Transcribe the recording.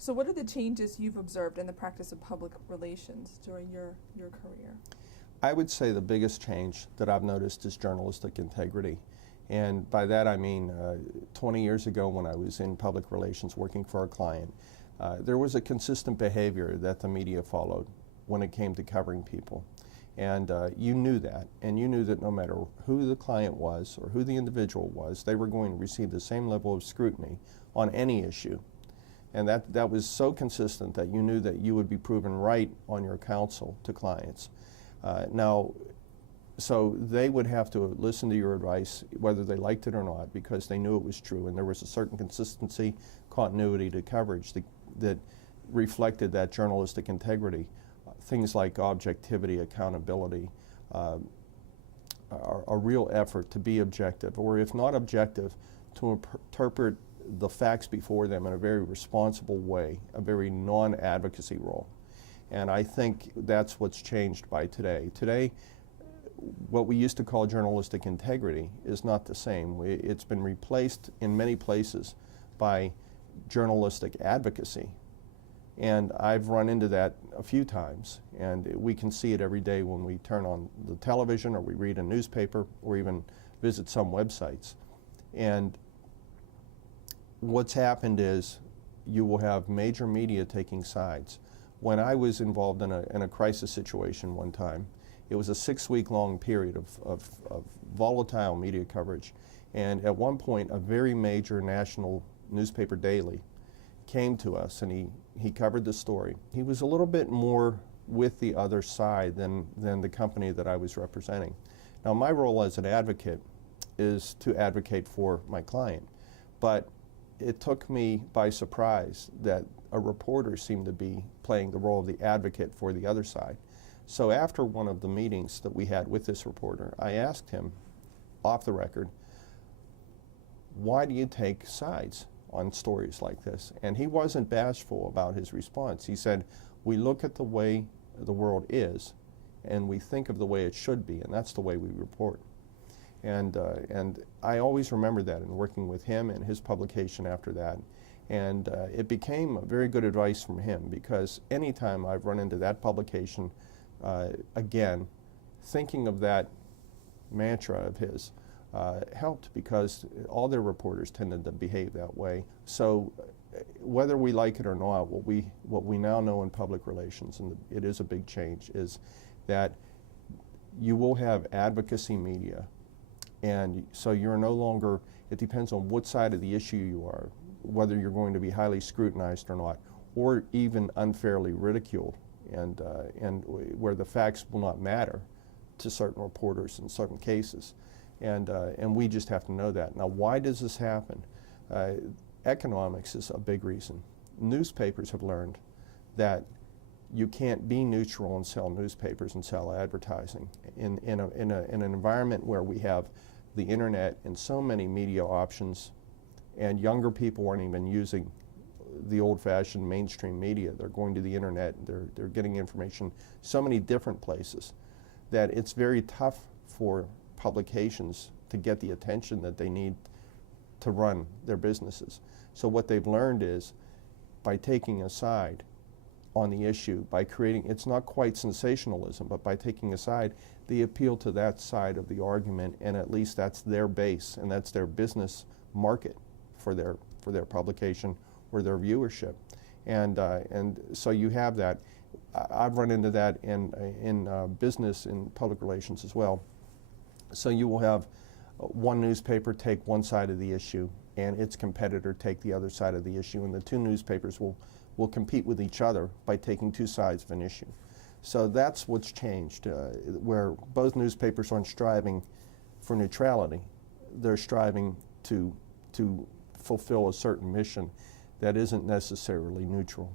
So what are the changes you've observed in the practice of public relations during your career? I would say the biggest change that I've noticed is journalistic integrity. And by that I mean 20 years ago when I was in public relations working for a client, there was a consistent behavior that the media followed when it came to covering people. And you knew that, and you knew that no matter who the client was or who the individual was, they were going to receive the same level of scrutiny on any issue. And that was so consistent that you knew that you would be proven right on your counsel to clients. So they would have to listen to your advice whether they liked it or not because they knew it was true, and there was a certain consistency, continuity to coverage that reflected that journalistic integrity. Things like objectivity, accountability, a real effort to be objective, or if not objective, to interpret the facts before them in a very responsible way, a very non-advocacy role. And I think that's what's changed by today. Today, what we used to call journalistic integrity is not the same. It's been replaced in many places by journalistic advocacy. And I've run into that a few times, and we can see it every day when we turn on the television or we read a newspaper or even visit some websites. And what's happened is you will have major media taking sides. When I was involved in a crisis situation one time, it was a 6-week-long period of volatile media coverage. And at one point, a very major national newspaper daily came to us, and he covered the story. He was a little bit more with the other side than the company that I was representing. Now, my role as an advocate is to advocate for my client, but it took me by surprise that a reporter seemed to be playing the role of the advocate for the other side. So after one of the meetings that we had with this reporter, I asked him, off the record, why do you take sides on stories like this? And he wasn't bashful about his response. He said, we look at the way the world is, and we think of the way it should be, and that's the way we report. And I always remember that in working with him and his publication after that. And it became very good advice from him, because anytime I've run into that publication, again, thinking of that mantra of his helped, because all their reporters tended to behave that way. So whether we like it or not, what we now know in public relations, and it is a big change, is that you will have advocacy media. And so you're no longer, it depends on what side of the issue you are, whether you're going to be highly scrutinized or not, or even unfairly ridiculed, and where the facts will not matter to certain reporters in certain cases. And we just have to know that. Now, why does this happen? Economics is a big reason. Newspapers have learned that you can't be neutral and sell newspapers and sell advertising. In an environment where we have the internet and so many media options, and younger people aren't even using the old-fashioned mainstream media. They're going to the internet, they're getting information so many different places, that it's very tough for publications to get the attention that they need to run their businesses. So what they've learned is, by taking a side on the issue, by creating, it's not quite sensationalism, but by taking a side, they appeal to that side of the argument, and at least that's their base, and that's their business market for their publication or their viewership. And so you have that. I've run into that in business, in public relations as well. So you will have one newspaper take one side of the issue and its competitor take the other side of the issue, and the two newspapers will compete with each other by taking two sides of an issue. So that's what's changed, where both newspapers aren't striving for neutrality. They're striving to fulfill a certain mission that isn't necessarily neutral.